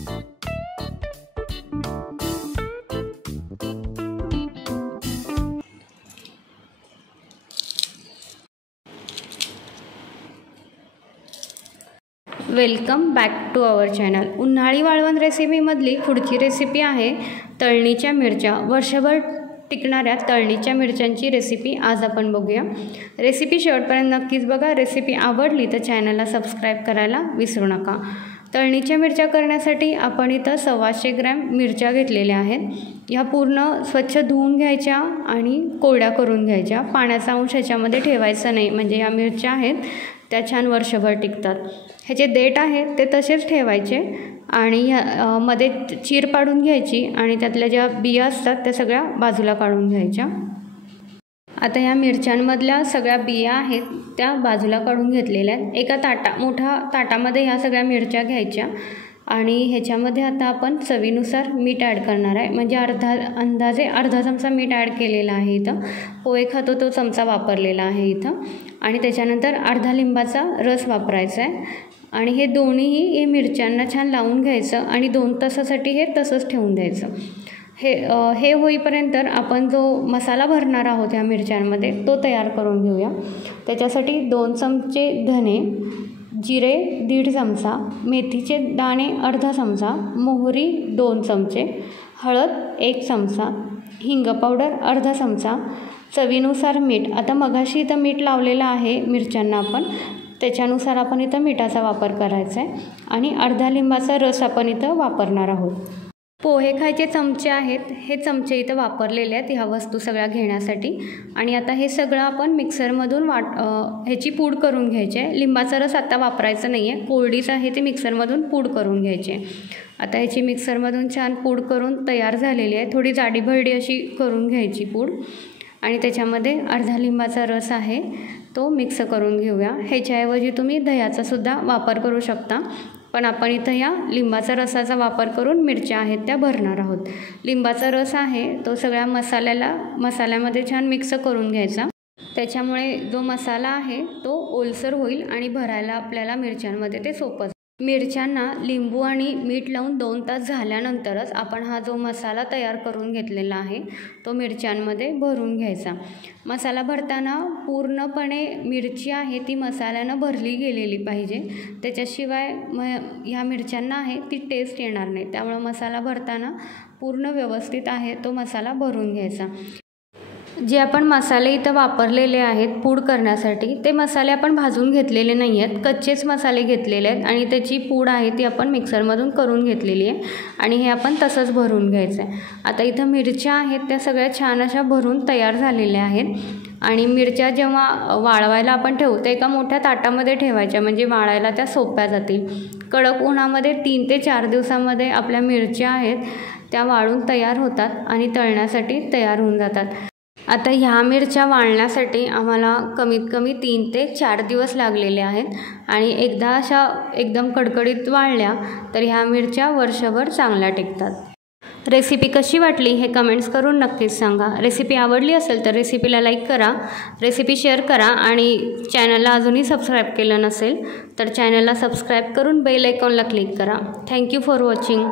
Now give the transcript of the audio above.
Welcome back to our channel. उन्हाळी वाळवण रेसिपीमधली पुढची रेसिपी आहे तळणीच्या मिरच्या। वर्षभर टिकणाऱ्या तळणीच्या मिरच्यांची रेसिपी आज आपण बघूया। रेसिपी शेवटपर्यंत नक्कीच बघा। रेसिपी आवडली तर चॅनलला सबस्क्राईब करायला विसरू नका। तळणीच्या मिरच्या करण्यासाठी आपण इथं 125 ग्रॅम मिरच्या घेतलेल्या आहेत। या पूर्ण स्वच्छ धुवून घ्यायच्या आणि कोरड्या करून घ्यायच्या। पाण्याचा अंश ह्याच्यामध्ये ठेवायचा नाही, म्हणजे या मिरच्या आहेत त्या छान वर्षभर टिकतात। ह्याचे देठ आहेत ते तसेच ठेवायचे आणि मध्ये चीर पाडून घ्यायची आणि त्यातल्या ज्या बिया असतात त्या सगळ्या बाजूला काढून घ्यायच्या। आता या मिरच्यांमधल्या सगळ्या बिया आहेत त्या बाजूला काढून घेतलेल्या आहेत। एका मोठ्या ताटामध्ये ह्या सगळ्या मिरच्या घ्यायच्या आणि ह्याच्यामध्ये आता आपण चवीनुसार मीठ ॲड करणार आहे। म्हणजे अंदाजे अर्धा चमचा मीठ ॲड केलेला आहे इथं। पोहे खातो तो चमचा वापरलेला आहे इथं। आणि त्याच्यानंतर अर्धा लिंबाचा रस वापरायचा आहे आणि हे दोन्हीही मिरच्यांना छान लावून घ्यायचं आणि 2 तासासाठी हे तसंच ठेवून द्यायचं। हे होईपर्यंत आपण जो मसाला भरणार आहोत ह्या मिरच्यांमध्ये तो तयार करून घेऊया। त्याच्यासाठी 2 चमचे धने, जिरे 1.5 चमचा, मेथीचे दाणे अर्धा चमचा, मोहरी 2 चमचे, हळद 1 चमचा, हिंग पावडर अर्धा चमचा, चवीनुसार मीठ। आता मगाशी इथं मीठ लावलेलं आहे मिरच्यांना आपण, त्याच्यानुसार आपण इथं मिठाचा वापर करायचा आहे आणि अर्धा लिंबाचा रस आपण इथं वापरणार आहोत। पोहे खायचे चमचे आहेत, हे चमचे इथं वापरलेले आहेत ह्या वस्तू सगळ्या घेण्यासाठी। आणि आता हे सगळं आपण मिक्सरमधून ह्याची पूड करून घ्यायची आहे। लिंबाचा रस आता वापरायचा नाही आहे, कोरडीच आहे ते मिक्सरमधून पूड करून घ्यायची आहे। आता ह्याची मिक्सरमधून छान पूड करून तयार झालेली आहे। थोडी जाडीभरडी अशी करून घ्यायची पूड आणि त्याच्यामध्ये अर्धा लिंबाचा रस आहे तो मिक्स करून घेऊया। ह्याच्याऐवजी तुम्ही दह्याचा सुद्धा वापर करू शकता, पण आपण इथं या लिंबाचा रसाचा वापर करून मिरच्या आहेत त्या भरणार आहोत। लिंबाचा रस आहे तो सगळ्या मसाल्यामध्ये छान मिक्स करून घ्यायचा। त्याच्यामुळे जो मसाला आहे तो ओलसर होईल आणि भरायला आपल्याला मिरच्यांमध्ये ते सोपं। मिरच्यांना लिंबू आणि मीठ लावून 2 तास झाल्यानंतरच आपण हा जो मसाला तयार करून घेतलेला आहे तो मिरच्यांमध्ये भरून घ्यायचा। मसाला भरताना पूर्णपणे मिरची आहे ती मसाल्यानं भरली गेलेली पाहिजे, त्याच्याशिवाय ह्या मिरच्यांना आहे ती टेस्ट येणार नाही। त्यामुळे मसाला भरताना पूर्ण व्यवस्थित आहे तो मसाला भरून घ्यायचा। जे आपण मसाले इथं वापरलेले आहेत पूड करण्यासाठी ते मसाले आपण भाजून घेतलेले नाही आहेत, कच्चेच मसाले घेतलेले आहेत आणि त्याची पूड आहे ती आपण मिक्सरमधून करून घेतलेली आहे आणि हे आपण तसंच भरून घ्यायचं आहे। आता इथं मिरच्या आहेत त्या सगळ्या छान अशा भरून तयार झालेल्या आहेत आणि मिरच्या जेव्हा वाळवायला आपण ठेवतो एका मोठ्या ताटामध्ये ठेवायच्या, म्हणजे वाळायला त्या सोप्या जातील। कडक उन्हामध्ये 3 ते 4 दिवसामध्ये आपल्या मिरच्या आहेत त्या वाळून तयार होतात आणि तळण्यासाठी तयार होऊन जातात। आता ह्या मिरच्या वाळण्यासाठी आम्हाला कमीत कमी 3 ते 4 दिवस लागलेले आहेत आणि एकदा अशा एकदम कडकडीत वाळल्या तर ह्या मिरच्या वर्षभर चांगल्या टिकतात। रेसिपी कशी वाटली हे कमेंट्स करून नक्कीच सांगा। रेसिपी आवडली असेल तर रेसिपीला लाईक करा, रेसिपी शेअर करा आणि चॅनलला अजूनही सबस्क्राईब केलं नसेल तर चॅनलला सबस्क्राईब करून बेल आयकॉनला क्लिक करा। Thank you for watching.